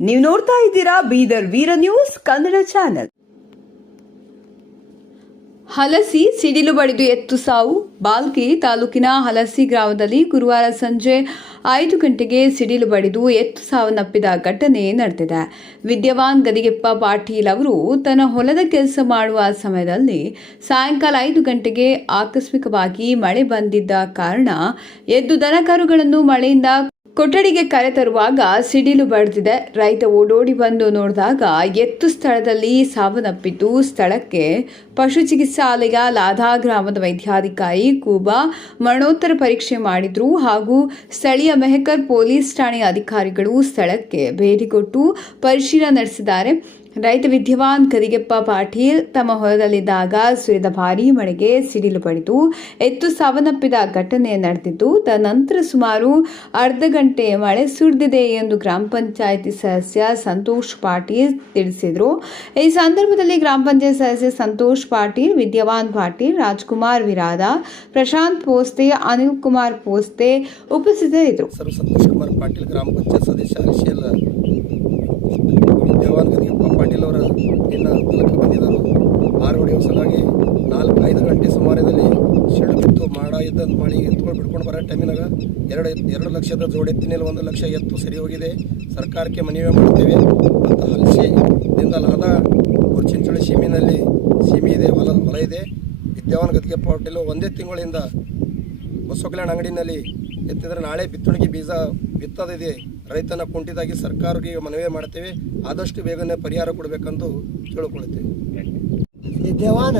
ನೀವು ನೋಡ್ತಾ ಇದ್ದೀರಾ ಬೀದರ್ ವೀರ ನ್ಯೂಸ್ ಕನ್ನಡ ಚಾನೆಲ್. ಹಲಸಿ ಸಿಡಿಲು ಬಡಿದು ಎತ್ತು ಸಾವು. ಬಾಲ್ಕಿ ತಾಲೂಕಿನ ಹಲಸಿ ಗ್ರಾಮದಲ್ಲಿ ಗುರುವಾರ ಸಂಜೆ ಐದು ಗಂಟೆಗೆ ಸಿಡಿಲು ಬಡಿದು ಎತ್ತು ಸಾವನ್ನಪ್ಪಿದ ಘಟನೆ ನಡೆದಿದೆ. ವಿದ್ಯವಾನ್ ಗದಿಗೆಪ್ಪ ಪಾಟೀಲ್ ಅವರು ತನ್ನ ಹೊಲದ ಕೆಲಸ ಮಾಡುವ ಸಮಯದಲ್ಲಿ ಸಾಯಂಕಾಲ ಐದು ಗಂಟೆಗೆ ಆಕಸ್ಮಿಕವಾಗಿ ಮಳೆ ಬಂದಿದ್ದ ಕಾರಣ ಎದ್ದು ದನಕರುಗಳನ್ನು ಮಳೆಯಿಂದ ಕೊಠಡಿಗೆ ಕರೆತರುವಾಗ ಸಿಡಿಲು ಬಡ್ದಿದೆ. ರೈತ ಓಡೋಡಿ ಬಂದು ನೋಡಿದಾಗ ಎತ್ತು ಸ್ಥಳದಲ್ಲಿ ಸಾವನ್ನಪ್ಪಿದ್ದು ಸ್ಥಳಕ್ಕೆ ಪಶು ಚಿಕಿತ್ಸಾಲಯ ಲಾಧಾ ಗ್ರಾಮದ ವೈದ್ಯಾಧಿಕಾರಿ ಕೂಬಾ ಮರಣೋತ್ತರ ಪರೀಕ್ಷೆ ಮಾಡಿದ್ರು ಹಾಗೂ ಸ್ಥಳೀಯ ಮೆಹಕರ್ ಪೊಲೀಸ್ ಠಾಣೆಯ ಅಧಿಕಾರಿಗಳು ಸ್ಥಳಕ್ಕೆ ಭೇಟಿ ಕೊಟ್ಟು ಪರಿಶೀಲನೆ ನಡೆಸಿದ್ದಾರೆ. ರೈತ ವಿದ್ಯವಾನ್ ಕರಿಗೆಪ್ಪ ಪಾಟೀಲ್ ತಮ್ಮ ಹೊಲದಲ್ಲಿದ್ದಾಗ ಸುರಿದ ಭಾರೀ ಮಳೆಗೆ ಸಿಡಿಲು ಬಡಿದು ಎತ್ತು ಸಾವನ್ನಪ್ಪಿದ ಘಟನೆ ನಡೆದಿದ್ದು ತನಂತರ ಸುಮಾರು ಅರ್ಧ ಗಂಟೆ ಮಳೆ ಸುರಿದಿದೆ ಎಂದು ಗ್ರಾಮ ಪಂಚಾಯಿತಿ ಸದಸ್ಯ ಸಂತೋಷ್ ಪಾಟೀಲ್ ತಿಳಿಸಿದರು. ಈ ಸಂದರ್ಭದಲ್ಲಿ ಗ್ರಾಮ ಪಂಚಾಯತ್ ಸದಸ್ಯ ಸಂತೋಷ್ ಪಾಟೀಲ್, ವಿದ್ಯವಾನ್ ಪಾಟೀಲ್, ರಾಜ್ಕುಮಾರ್ ವಿರಾದ, ಪ್ರಶಾಂತ್ ಪೋಸ್ತೆ, ಅನಿಲ್ ಕುಮಾರ್ ಪೋಸ್ತೆ ಉಪಸ್ಥಿತರಿದ್ದರು. ಕುಮಾರ್ ಪಾಟೀಲ್ ಅವರ ನಿನ್ನ ಮೂಲಕ ಬಂದಿದ್ದರು ಆರು ಹೊಡೆಯುವ ಸಲುವಾಗಿ ನಾಲ್ಕು ಐದು ಗಂಟೆ ಸುಮಾರದಲ್ಲಿ ಶೆಡ್ ಬಿತ್ತು ಮಾಡ ಇದ್ದಂತ ಮಾಡಿ ಎತ್ತುಗಳು ಬಿಡ್ಕೊಂಡು ಬರೋ ಟೈಮಿನಾಗ ಎರಡು ಎರಡು ಲಕ್ಷದ ಜೋಡೆತ್ತಿನಲ್ಲಿ ಒಂದು ಲಕ್ಷ ಎತ್ತು ಸರಿ ಹೋಗಿದೆ. ಸರ್ಕಾರಕ್ಕೆ ಮನವಿ ಮಾಡ್ತೇವೆ. ಮತ್ತು ಹಲಸಿದಿಂದ ಲಾದ ಗುರ್ಚಿಂಚೋಳಿ ಸೀಮಿನಲ್ಲಿ ಸೀಮಿ ಇದೆ, ಹೊಲ ಹೊಲ ಇದೆ. ವಿದ್ಯಾವನ್ ಗದ್ಗೆ ಪಾಟೀಲು ಒಂದೇ ತಿಂಗಳಿಂದ ಬಸವ ಕಲ್ಯಾಣ ಅಂಗಡಿನಲ್ಲಿ ಎತ್ತಿದ್ರೆ ನಾಳೆ ಬಿತ್ತುಣಿಗೆ ಬೀಜ ಬಿತ್ತದಿದೆ. ರೈತನ ಕುಂಠಿತಾಗಿ ಸರ್ಕಾರಕ್ಕೆ ಮನವಿ ಮಾಡ್ತೇವೆ. ಆದಷ್ಟು ಬೇಗನೆ ಪರಿಹಾರ ಕೊಡಬೇಕಂದು ಕೇಳಿಕೊಳ್ಳುತ್ತೇವೆ ದೇವಾನ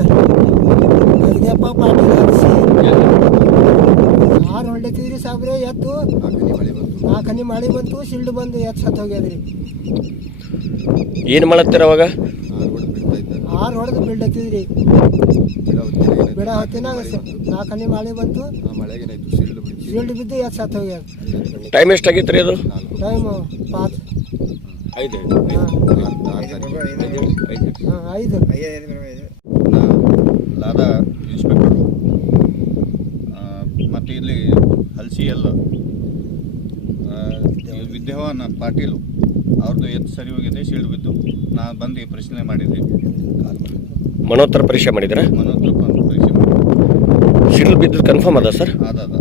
ಗದಿಗೆಪ್ಪ ಪಾಟೀಲ್ ಆರು ಹೊಂಡತಿದ್ರಿ ಸಾಬ್ರೆ ಎತ್ತು. ನಾಲ್ಕು ಹನಿ ಮಳೆ ಬಂತು ಸಿಲ್ಡ್ ಬಂದು ಎತ್ತು ಸತ್ತು ಹೋಗ್ಯದ್ರಿ. ಏನು ಮಾಡತ್ತೀರ ಅವಾಗ? ಆರು ಹೊಡೆದು ಬಿಲ್ಡತ್ತಿದ್ರಿ ಬಿಡ ಹೊತ್ತಿನಾಗ ನಾಲ್ಕು ಹನಿ ಮಳೆ ಬಂತು. ಸಿಲ್ಡ್ ಬಿದ್ದು ಎತ್ತು ಸತ್ತು ಹೋಗ್ಯದ ಟೈಮ್ ಎಷ್ಟಾಗಿತ್ತು ರೀ ಅದು? ಟೈಮು ಪಾತ್. ಐದು ಹಾಂ. ಐದು. ಲಾದ ಇನ್ಸ್ಪೆಕ್ಟರು ಮತ್ತು ಇಲ್ಲಿ ಹಲ್ಸಿ ಎಲ್ಲ. ವಿದ್ಯಾವಾನ ಪಾಟೀಲು. ಅವ್ರದ್ದು ಎತ್ತು ಸರಿ ಹೋಗಿದೆ ಶೀಲ್ಡ್ ಬಿದ್ದು. ನಾ ಬಂದು ಪ್ರಶ್ನೆ ಮಾಡಿದ್ದೆ ಮನೋತ್ತರ ಪರೀಕ್ಷೆ ಮಾಡಿದ್ರೆ ಮನೋತ್ತರ ಪರೀಕ್ಷೆ ಮಾಡಿದ್ರೆ ಸಿಡಿಲು ಬಿದ್ದು ಕನ್ಫರ್ಮ್ ಅದ ಸರ್? ಅದಾದ